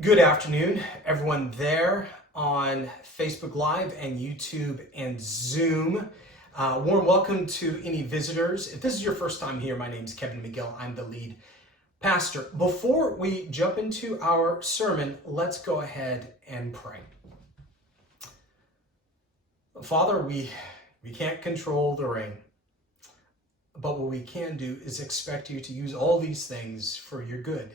Good afternoon, everyone there on Facebook Live and YouTube and Zoom. Warm welcome to any visitors. If this is your first time here, my name is Kevin McGill. I'm the lead pastor. Before we jump into our sermon, let's go ahead and pray. Father, we can't control the rain, but what we can do is expect you to use all these things for your good.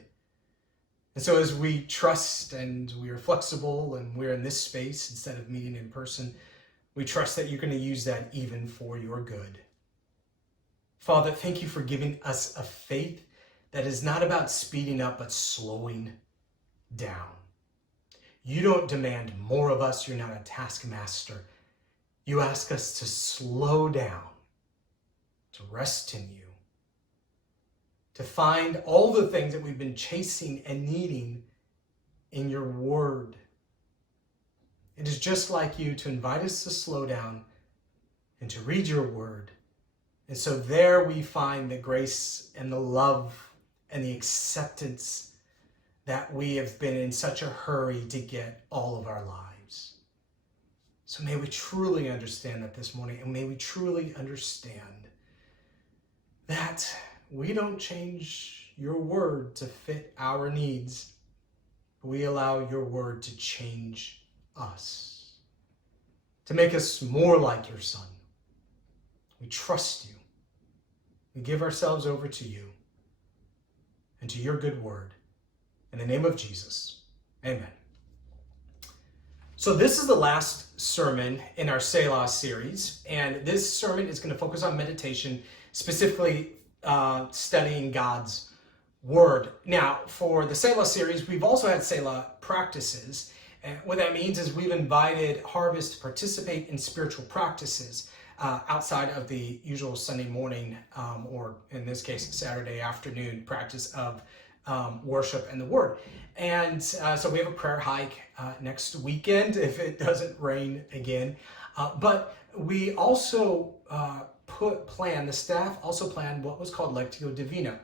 And so as we trust and we are flexible and we're in this space instead of meeting in person, we trust that you're going to use that even for your good. Father, thank you for giving us a faith that is not about speeding up, but slowing down. You don't demand more of us. You're not a taskmaster. You ask us to slow down, to rest in you, to find all the things that we've been chasing and needing in your word. It is just like you to invite us to slow down and to read your word. And so there we find the grace and the love and the acceptance that we have been in such a hurry to get all of our lives. So may we truly understand that this morning, and may we truly understand that we don't change your word to fit our needs. We allow your word to change us, to make us more like your Son. We trust you. We give ourselves over to you and to your good word. In the name of Jesus, amen. So this is the last sermon in our Selah series, and this sermon is going to focus on meditation, specifically studying God's word. Now, for the Selah series, we've also had Selah practices. And what that means is we've invited Harvest to participate in spiritual practices outside of the usual Sunday morning, or in this case, Saturday afternoon practice of worship and the word. And so we have a prayer hike next weekend if it doesn't rain again. But we also the staff also planned what was called Lectio Divina.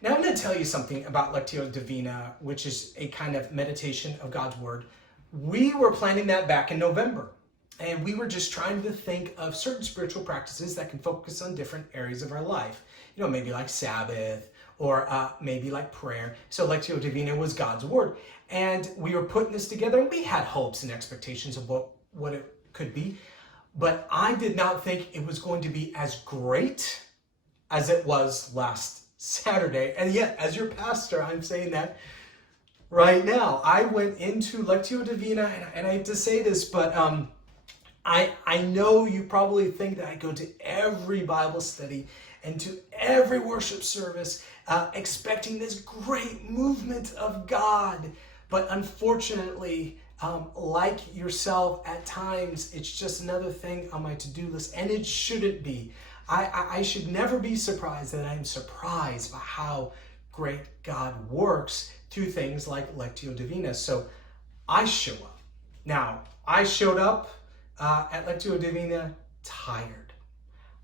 Now I'm going to tell you something about Lectio Divina, which is a kind of meditation of God's word. We were planning that back in November, and we were just trying to think of certain spiritual practices that can focus on different areas of our life. You know, maybe like Sabbath, or maybe like prayer. So Lectio Divina was God's word. And we were putting this together, and we had hopes and expectations of what it could be. But I did not think it was going to be as great as it was last Saturday. And yet, as your pastor, I'm saying that right now. I went into Lectio Divina, and I hate to say this, but I know you probably think that I go to every Bible study and to every worship service expecting this great movement of God. But unfortunately, like yourself, at times, it's just another thing on my to-do list, and it shouldn't be. I should never be surprised that I'm surprised by how great God works through things like Lectio Divina. So I show up. Now, I showed up at Lectio Divina tired.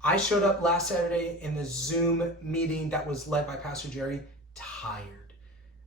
I showed up last Saturday in the Zoom meeting that was led by Pastor Jerry, tired.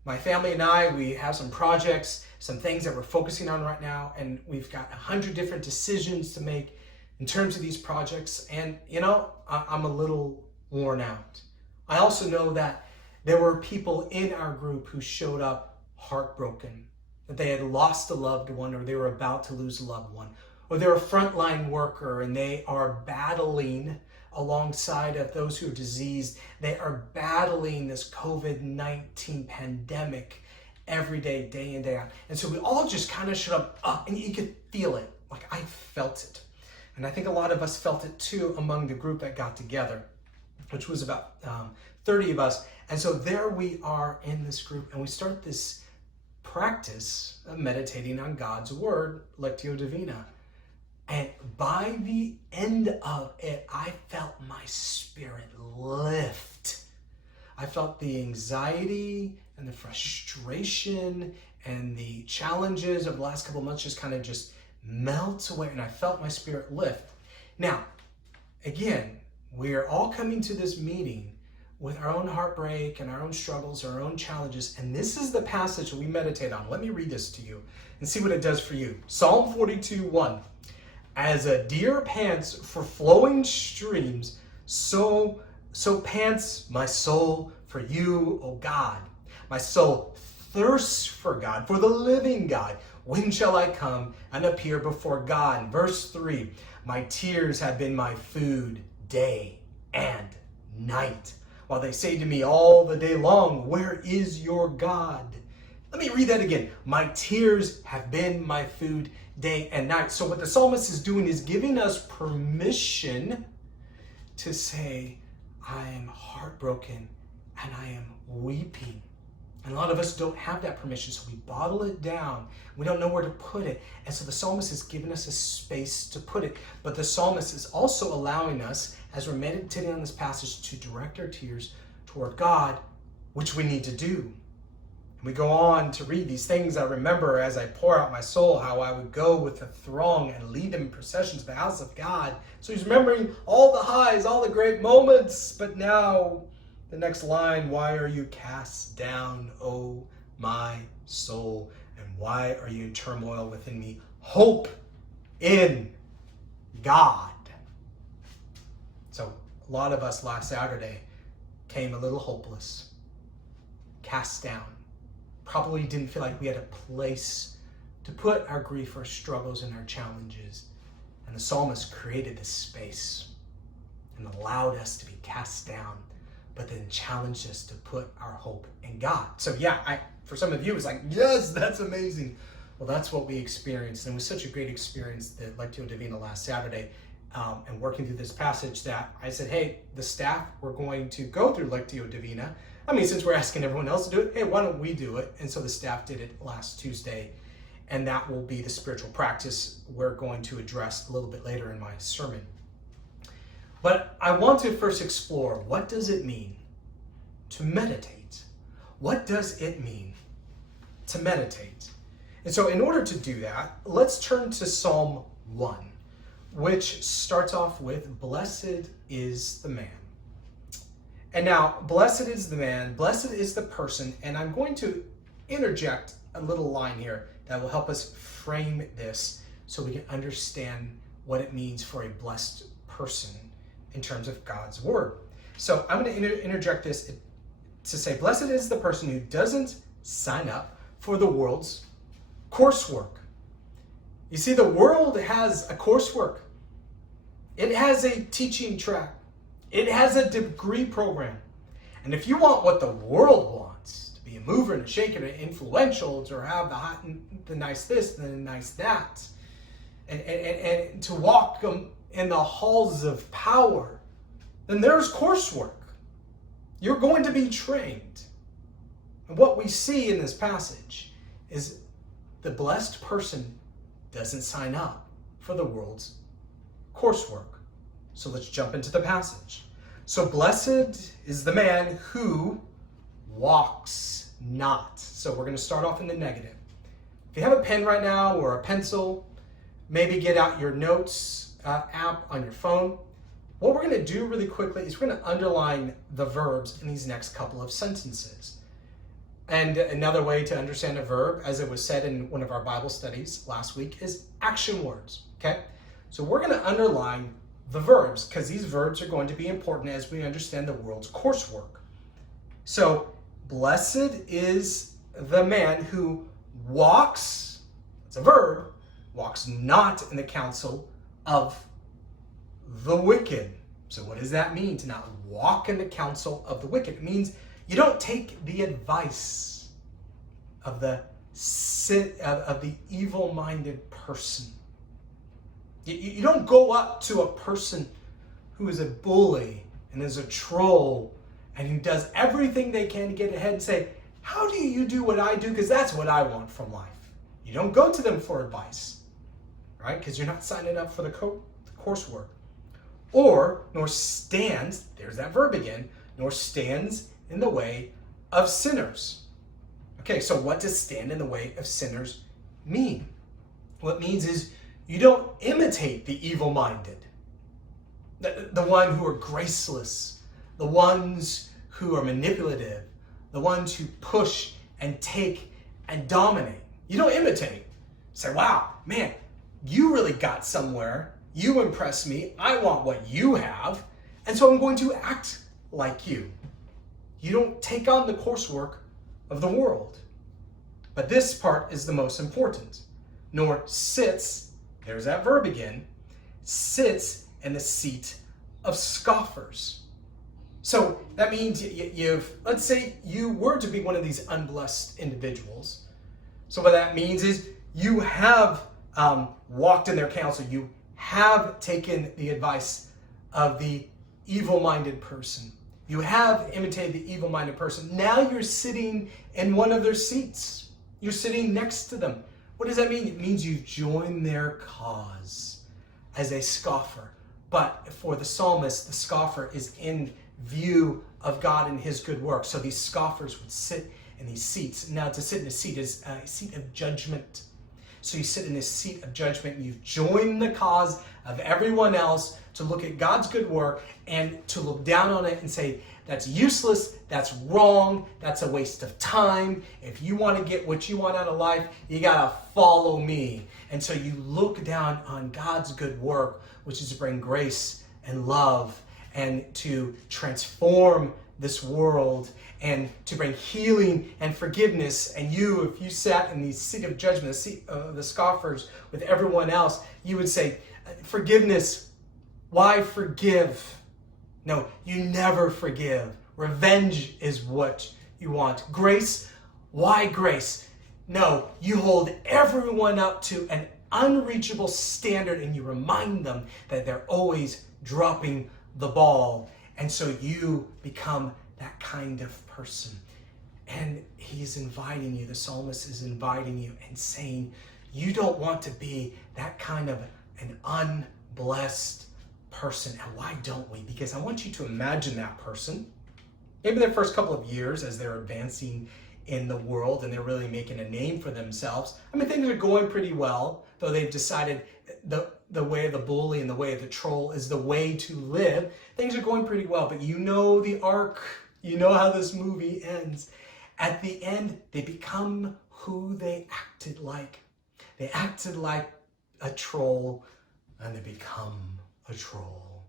My family and I, we have some projects, some things that we're focusing on right now, and we've got 100 different decisions to make in terms of these projects. And, you know, I'm a little worn out. I also know that there were people in our group who showed up heartbroken, that they had lost a loved one, or they were about to lose a loved one, or they're a frontline worker and they are battling alongside of those who are diseased. They are battling this COVID-19 pandemic every day, day in, day out. And so we all just kind of showed up, and you could feel it. Like, I felt it. And I think a lot of us felt it too among the group that got together, which was about 30 of us. And so there we are in this group, and we start this practice of meditating on God's word, Lectio Divina. And by the end of it, I felt my spirit lift. I felt the anxiety and the frustration and the challenges of the last couple of months just melt away, and I felt my spirit lift. Now, again, we're all coming to this meeting with our own heartbreak and our own struggles, our own challenges. And this is the passage we meditate on. Let me read this to you and see what it does for you. Psalm 42:1. As a deer pants for flowing streams, so pants my soul for you, O God. My soul thirsts for God, for the living God. When shall I come and appear before God? Verse 3, my tears have been my food day and night, while they say to me all the day long, where is your God? Let me read that again. My tears have been my food day and night. So what the psalmist is doing is giving us permission to say, I am heartbroken and I am weeping. And a lot of us don't have that permission, so we bottle it down. We don't know where to put it. And so the psalmist is giving us a space to put it. But the psalmist is also allowing us, as we're meditating on this passage, to direct our tears toward God, which we need to do. And we go on to read these things. I remember as I pour out my soul, how I would go with the throng and lead them in procession to the house of God. So he's remembering all the highs, all the great moments. But now, the next line, why are you cast down, O my soul? And why are you in turmoil within me? Hope in God. So a lot of us last Saturday came a little hopeless, cast down. Probably didn't feel like we had a place to put our grief, our struggles, and our challenges. And the psalmist created this space and allowed us to be cast down, but then challenged us to put our hope in God. So yeah, for some of you, it's like, yes, that's amazing. Well, that's what we experienced. And it was such a great experience at Lectio Divina last Saturday, and working through this passage, that I said, hey, the staff, we're going to go through Lectio Divina. I mean, since we're asking everyone else to do it, hey, why don't we do it? And so the staff did it last Tuesday, and that will be the spiritual practice we're going to address a little bit later in my sermon. But I want to first explore, what does it mean to meditate? What does it mean to meditate? And so in order to do that, let's turn to Psalm 1, which starts off with, blessed is the man. And now, blessed is the man, blessed is the person, and I'm going to interject a little line here that will help us frame this so we can understand what it means for a blessed person in terms of God's word. So I'm going to interject this to say, blessed is the person who doesn't sign up for the world's coursework. You see, the world has a coursework. It has a teaching track. It has a degree program. And if you want what the world wants, to be a mover and a shaker, and influential, to have the hot and the nice this and the nice that, and to walk in the halls of power, then there's coursework. You're going to be trained. And what we see in this passage is the blessed person doesn't sign up for the world's coursework. So let's jump into the passage. So blessed is the man who walks not. So we're going to start off in the negative. If you have a pen right now or a pencil, maybe get out your notes app on your phone. What we're going to do really quickly is we're going to underline the verbs in these next couple of sentences. And another way to understand a verb, as it was said in one of our Bible studies last week, is action words. Okay? So we're going to underline the verbs, because these verbs are going to be important as we understand the world's coursework. So, blessed is the man who walks, it's a verb, walks not in the counsel of the wicked. So what does that mean, to not walk in the counsel of the wicked? It means you don't take the advice of the evil-minded person. You don't go up to a person who is a bully and is a troll and who does everything they can to get ahead and say, how do you do what I do? Because that's what I want from life. You don't go to them for advice, right? Because you're not signing up for the coursework. Or, nor stands, there's that verb again, nor stands in the way of sinners. Okay, so what does stand in the way of sinners mean? What it means is you don't imitate the evil-minded, the one who are graceless, the ones who are manipulative, the ones who push and take and dominate. You don't imitate. Say, wow, man, you really got somewhere. You impress me. I want what you have. And so I'm going to act like you. You don't take on the coursework of the world. But this part is the most important. Nor sits, there's that verb again, sits in the seat of scoffers. So that means let's say you were to be one of these unblessed individuals. So what that means is you have walked in their counsel. You have taken the advice of the evil-minded person. You have imitated the evil-minded person. Now you're sitting in one of their seats. You're sitting next to them. What does that mean? It means you've joined their cause as a scoffer. But for the psalmist, the scoffer is in view of God and his good work. So these scoffers would sit in these seats. Now, to sit in a seat is a seat of judgment. So you sit in this seat of judgment and you've joined the cause of everyone else to look at God's good work and to look down on it and say, that's useless, that's wrong, that's a waste of time. If you want to get what you want out of life, you got to follow me. And so you look down on God's good work, which is to bring grace and love and to transform this world and to bring healing and forgiveness. And you, if you sat in the seat of judgment, the seat of the scoffers with everyone else, you would say, forgiveness, why forgive? No, you never forgive. Revenge is what you want. Grace, why grace? No, you hold everyone up to an unreachable standard and you remind them that they're always dropping the ball. And so you become that kind of person. And he's inviting you, the psalmist is inviting you and saying, you don't want to be that kind of an unblessed person. And why don't we? Because I want you to imagine that person, maybe their first couple of years as they're advancing in the world and they're really making a name for themselves. I mean, things are going pretty well, though they've decided the way of the bully and the way of the troll is the way to live. Things are going pretty well, but you know the arc. You know how this movie ends. At the end, they become who they acted like. They acted like a troll, and they become a troll.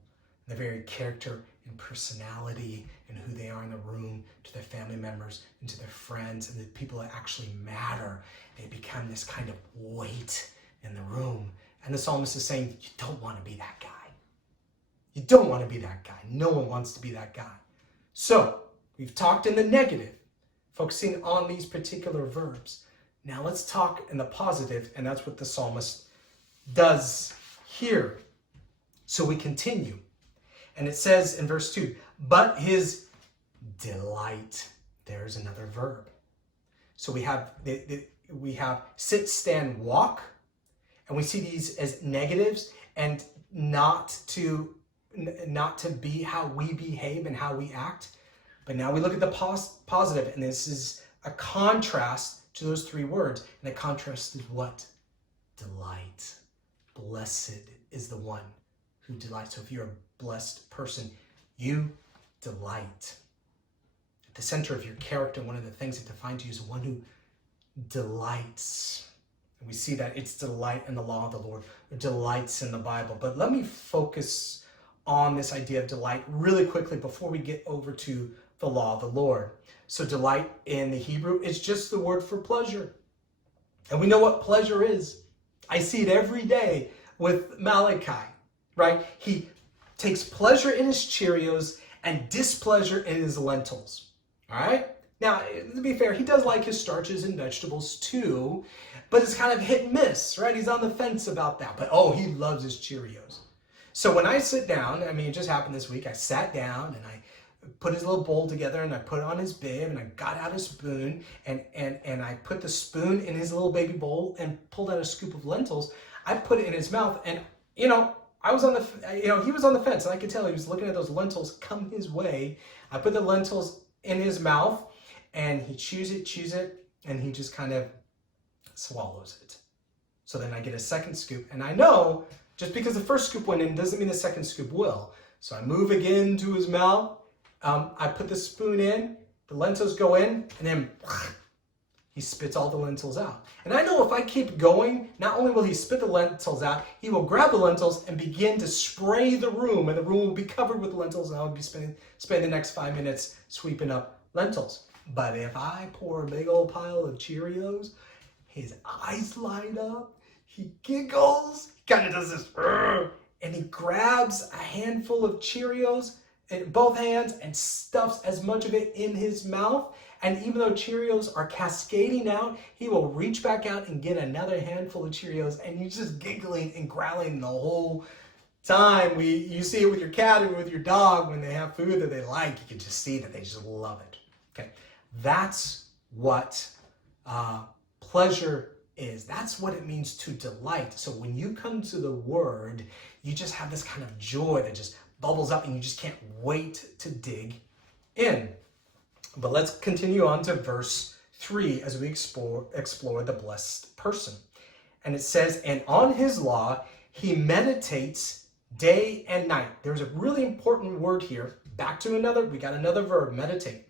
The very character and personality and who they are in the room to their family members and to their friends and the people that actually matter. They become this kind of weight in the room. And the psalmist is saying, you don't want to be that guy. You don't want to be that guy. No one wants to be that guy. So we've talked in the negative, focusing on these particular verbs. Now let's talk in the positive, and that's what the psalmist does here. So we continue. And it says in verse 2, but his delight. There's another verb. So we have sit, stand, walk. And we see these as negatives and not to be how we behave and how we act. But now we look at the positive, and this is a contrast to those three words. And the contrast is what? Delight. Blessed is the one who delights. So if you're a blessed person, you delight. At the center of your character, one of the things that defines you is one who delights. And we see that it's delight in the law of the Lord, or delights in the Bible. But let me focus on this idea of delight really quickly before we get over to the law of the Lord. So delight in the Hebrew is just the word for pleasure. And we know what pleasure is. I see it every day with Malachi, right? He takes pleasure in his Cheerios and displeasure in his lentils, all right? Now, to be fair, he does like his starches and vegetables too, but it's kind of hit and miss, right? He's on the fence about that, but oh, he loves his Cheerios. So when I sit down, I mean, it just happened this week, I sat down and I put his little bowl together and I put it on his bib and I got out a spoon and I put the spoon in his little baby bowl and pulled out a scoop of lentils. I put it in his mouth and, I was he was on the fence and I could tell he was looking at those lentils come his way. I put the lentils in his mouth and he chews it, and he just kind of swallows it. So then I get a second scoop, and I know just because the first scoop went in doesn't mean the second scoop will. So I move again to his mouth, I put the spoon in, the lentils go in, and then he spits all the lentils out. And I know if I keep going, not only will he spit the lentils out, he will grab the lentils and begin to spray the room, and the room will be covered with lentils, and I'll be spending the next 5 minutes sweeping up lentils. But if I pour a big old pile of Cheerios, his eyes light up, he giggles, he kind of does this, and he grabs a handful of Cheerios in both hands and stuffs as much of it in his mouth. And even though Cheerios are cascading out, he will reach back out and get another handful of Cheerios, and he's just giggling and growling the whole time. You see it with your cat or with your dog when they have food that they like. You can just see that they just love it. Okay, that's what pleasure is. That's what it means to delight. So when you come to the Word, you just have this kind of joy that just bubbles up, and you just can't wait to dig in. But let's continue on to verse 3 as we explore the blessed person. And it says, and on his law he meditates day and night. There's a really important word here. We got another verb, meditate.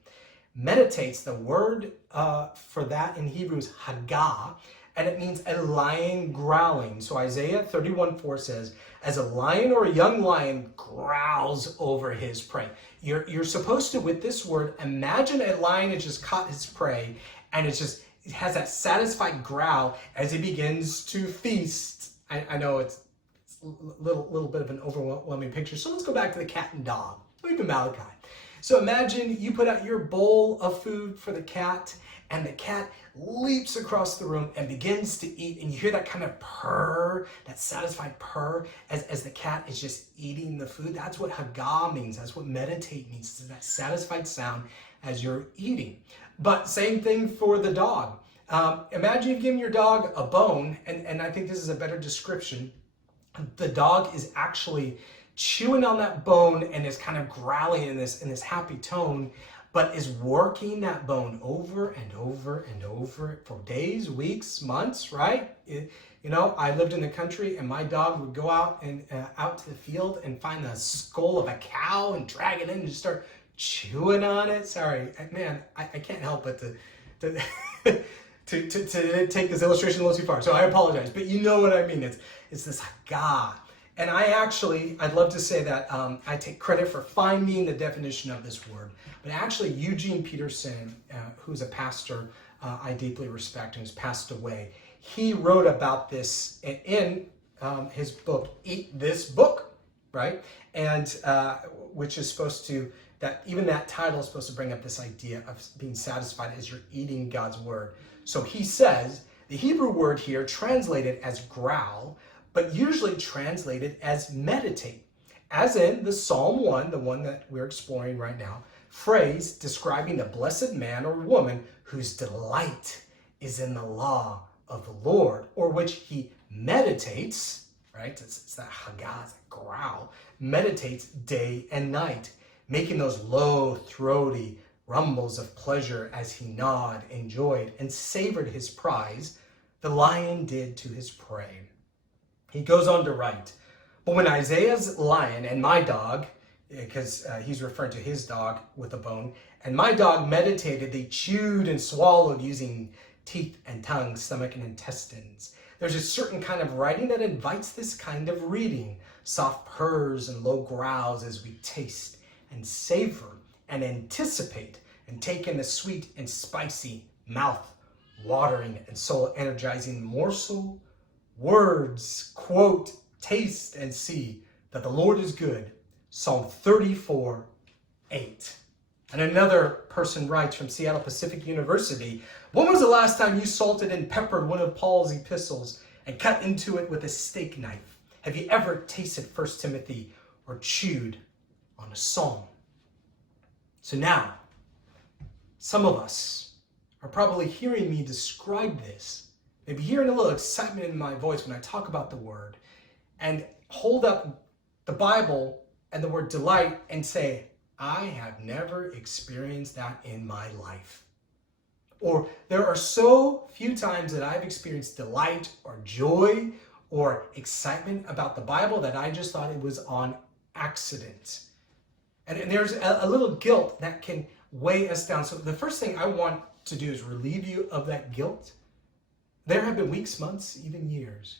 Meditates, the word for that in Hebrew is hagah, and it means a lion growling. So Isaiah 31:4 says, as a lion or a young lion growls over his prey. You're supposed to, with this word, imagine a lion has just caught his prey, and it has that satisfied growl as he begins to feast. I know it's a little bit of an overwhelming picture. So let's go back to the cat and dog. Even Malachi. So imagine you put out your bowl of food for the cat, and the cat leaps across the room and begins to eat, and you hear that kind of purr, that satisfied purr as the cat is just eating the food. That's what hagah means. That's what meditate means. It's that satisfied sound as you're eating. But same thing for the dog. Imagine you've given your dog a bone, and I think this is a better description. The dog is actually chewing on that bone and is kind of growling in this happy tone, but is working that bone over and over and over for days, weeks, months, right? I lived in the country, and my dog would go out to the field and find the skull of a cow and drag it in and just start chewing on it. Sorry, man, I can't help but to take this illustration a little too far, so I apologize. But you know what I mean. It's this hagah. And I'd love to say that I take credit for finding the definition of this word. But actually, Eugene Peterson, who's a pastor I deeply respect and has passed away, he wrote about this in his book, Eat This Book, right? And which is supposed to, even that title is supposed to bring up this idea of being satisfied as you're eating God's word. So he says, the Hebrew word here translated as growl, but usually translated as meditate, as in the Psalm 1, the one that we're exploring right now, phrase describing the blessed man or woman whose delight is in the law of the Lord, or which he meditates, right? It's that hagah, it's that growl, meditates day and night, making those low, throaty rumbles of pleasure as he gnawed, enjoyed, and savored his prize, the lion did to his prey. He goes on to write, but when Isaiah's lion and my dog, because he's referring to his dog with a bone, and my dog meditated, they chewed and swallowed using teeth and tongue, stomach and intestines. There's a certain kind of writing that invites this kind of reading, soft purrs and low growls as we taste and savor and anticipate and take in the sweet and spicy, mouth-watering and soul-energizing morsel. Words, quote, taste and see that the Lord is good. Psalm 34:8. And another person writes from Seattle Pacific University, when was the last time you salted and peppered one of Paul's epistles and cut into it with a steak knife? Have you ever tasted 1 Timothy or chewed on a psalm? So now, some of us are probably hearing me describe this, maybe hearing a little excitement in my voice when I talk about the word, and hold up the Bible and the word delight and say, I have never experienced that in my life. Or there are so few times that I've experienced delight or joy or excitement about the Bible that I just thought it was on accident. And there's a little guilt that can weigh us down. So the first thing I want to do is relieve you of that guilt. There have been weeks, months, even years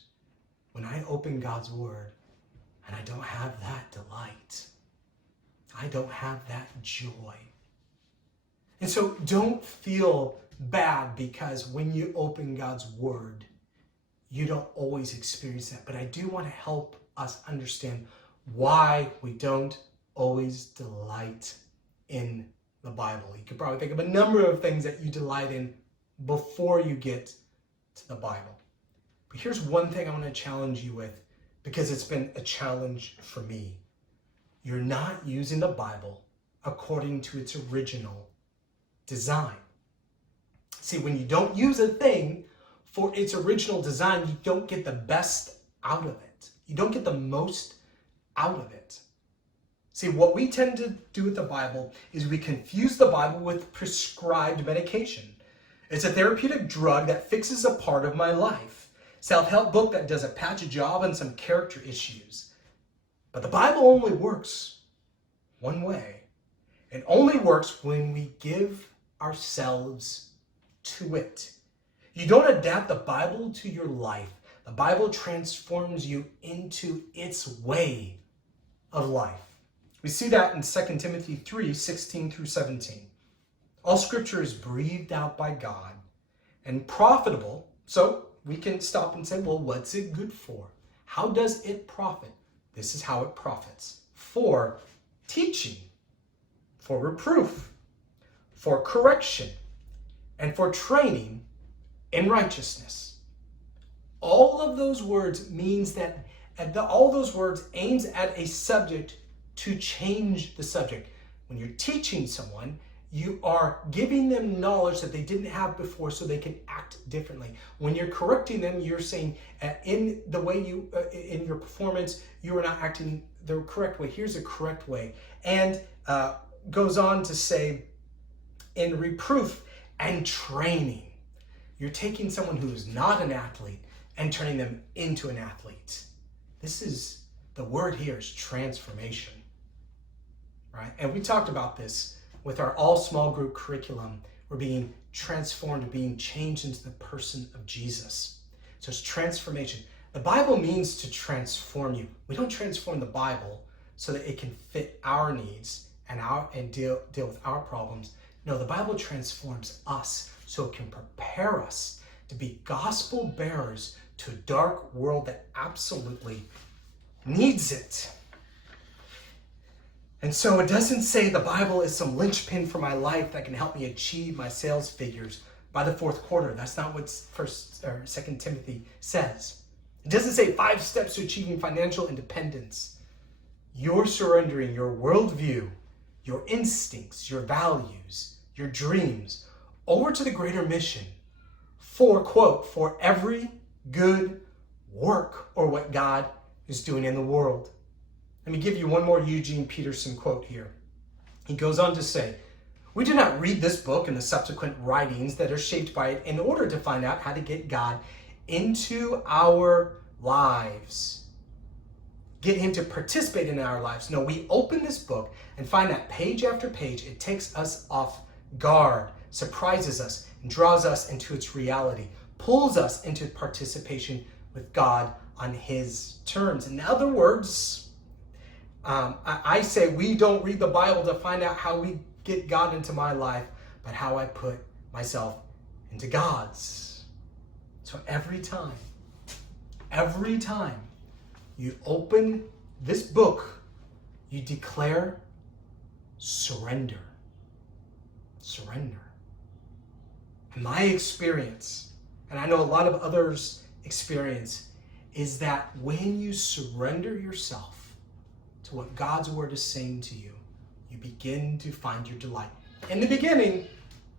when I open God's word and I don't have that delight. I don't have that joy. And so don't feel bad because when you open God's word, you don't always experience that. But I do want to help us understand why we don't always delight in the Bible. You could probably think of a number of things that you delight in before you get to the Bible. But here's one thing I want to challenge you with, because it's been a challenge for me. You're not using the Bible according to its original design. See, when you don't use a thing for its original design, you don't get the best out of it. You don't get the most out of it. See, what we tend to do with the Bible is we confuse the Bible with prescribed medication. It's a therapeutic drug that fixes a part of my life. Self-help book that does a patchy job on some character issues. But the Bible only works one way. It only works when we give ourselves to it. You don't adapt the Bible to your life. The Bible transforms you into its way of life. We see that in 2 Timothy 3, 16 through 17. All scripture is breathed out by God and profitable. So we can stop and say, well, what's it good for? How does it profit? This is how it profits. For teaching, for reproof, for correction, and for training in righteousness. All of those words means that all those words aims at a subject to change the subject. When you're teaching someone, you are giving them knowledge that they didn't have before so they can act differently. When you're correcting them, you're saying in the way in your performance, you are not acting the correct way. Here's a correct way. And goes on to say in reproof and training. You're taking someone who is not an athlete and turning them into an athlete. The word here is transformation, right? And we talked about this with our all small group curriculum. We're being transformed, being changed into the person of Jesus. So it's transformation. The Bible means to transform you. We don't transform the Bible so that it can fit our needs and deal with our problems. No, the Bible transforms us so it can prepare us to be gospel bearers to a dark world that absolutely needs it. And so it doesn't say the Bible is some linchpin for my life that can help me achieve my sales figures by the fourth quarter. That's not what 2 Timothy says. It doesn't say 5 steps to achieving financial independence. You're surrendering your worldview, your instincts, your values, your dreams over to the greater mission for, quote, for every good work or what God is doing in the world. Let me give you one more Eugene Peterson quote here. He goes on to say, we do not read this book and the subsequent writings that are shaped by it in order to find out how to get God into our lives. Get him to participate in our lives. No, we open this book and find that page after page, it takes us off guard, surprises us, and draws us into its reality, pulls us into participation with God on his terms. In other words, I say we don't read the Bible to find out how we get God into my life, but how I put myself into God's. So every time you open this book, you declare surrender. Surrender. And my experience, and I know a lot of others' experience, is that when you surrender yourself to what God's word is saying to you, you begin to find your delight. In the beginning,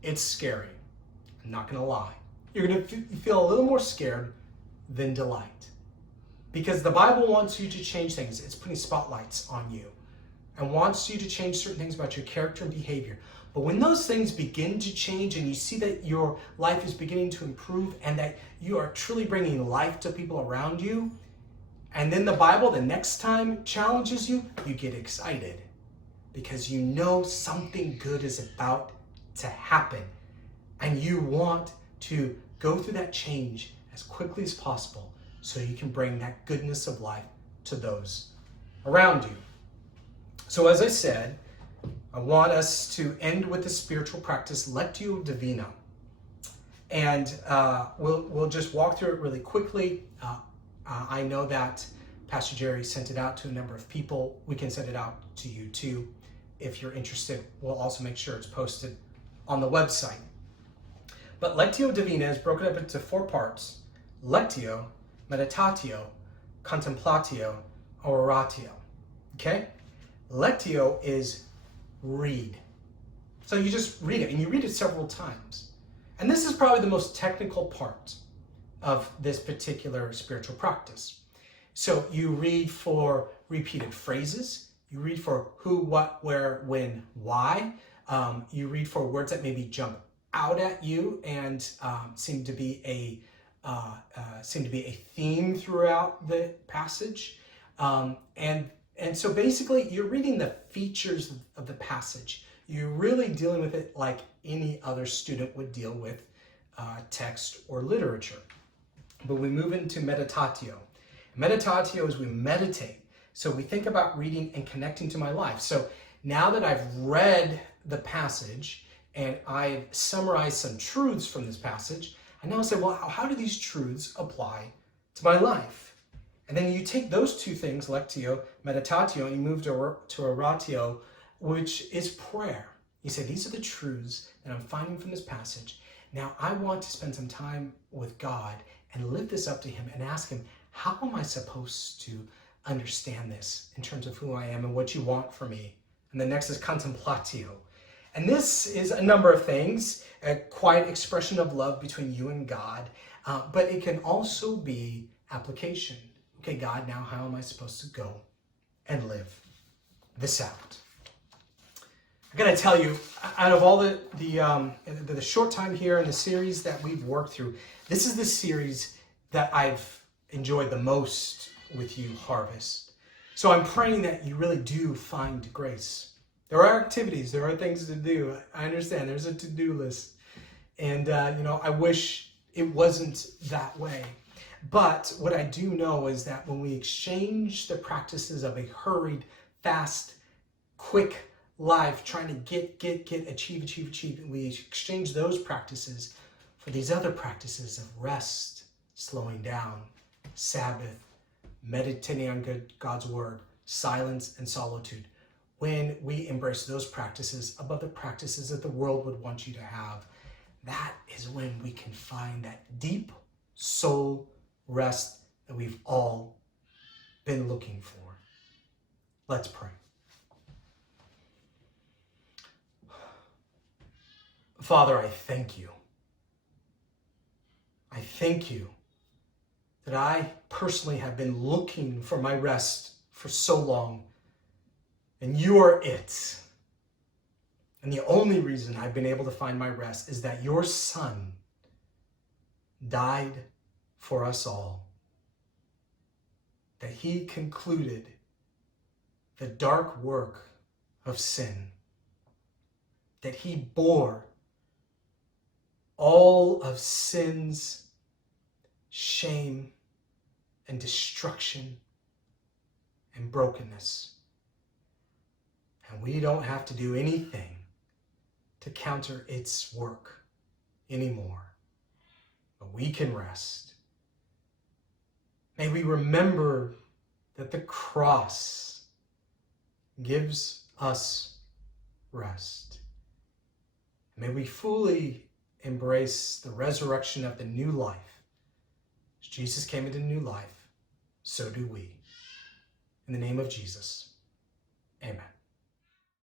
it's scary. I'm not going to lie. You're going to feel a little more scared than delight. Because the Bible wants you to change things. It's putting spotlights on you and wants you to change certain things about your character and behavior. But when those things begin to change and you see that your life is beginning to improve and that you are truly bringing life to people around you, and then the Bible the next time challenges you, you get excited because you know something good is about to happen. And you want to go through that change as quickly as possible so you can bring that goodness of life to those around you. So as I said, I want us to end with the spiritual practice, Lectio Divina. And we'll just walk through it really quickly. I know that Pastor Jerry sent it out to a number of people. We can send it out to you too. If you're interested, we'll also make sure it's posted on the website. But Lectio Divina is broken up into 4 parts: Lectio, Meditatio, Contemplatio, Oratio. Okay? Lectio is read. So you just read it, and you read it several times. And this is probably the most technical part of this particular spiritual practice. So you read for repeated phrases. You read for who, what, where, when, why. You read for words that maybe jump out at you and seem to be a theme throughout the passage. And so basically, you're reading the features of the passage. You're really dealing with it like any other student would deal with text or literature. But we move into meditatio. Meditatio is we meditate. So we think about reading and connecting to my life. So now that I've read the passage and I've summarized some truths from this passage, I now say, well, how do these truths apply to my life? And then you take those 2 things, lectio, meditatio, and you move to oratio, which is prayer. You say, these are the truths that I'm finding from this passage. Now I want to spend some time with God and lift this up to him and ask him, how am I supposed to understand this in terms of who I am and what you want for me? And the next is contemplatio. And this is a number of things, a quiet expression of love between you and God, but it can also be application. Okay, God, now how am I supposed to go and live this out? I gotta tell you, out of all the short time here in the series that we've worked through, this is the series that I've enjoyed the most with you, Harvest. So I'm praying that you really do find grace. There are activities, there are things to do. I understand there's a to-do list. And, I wish it wasn't that way. But what I do know is that when we exchange the practices of a hurried, fast, quick life, trying to get, achieve, and we exchange those practices for these other practices of rest, slowing down, Sabbath, meditating on God's word, silence and solitude. When we embrace those practices above the practices that the world would want you to have, that is when we can find that deep soul rest that we've all been looking for. Let's pray. Father, I thank you. I thank you that I personally have been looking for my rest for so long, and you are it. And the only reason I've been able to find my rest is that your Son died for us all, that he concluded the dark work of sin, that he bore all of sin's shame and destruction and brokenness. And we don't have to do anything to counter its work anymore, but we can rest. May we remember that the cross gives us rest. May we fully embrace the resurrection of the new life. As Jesus came into new life, so do we. In the name of Jesus, amen.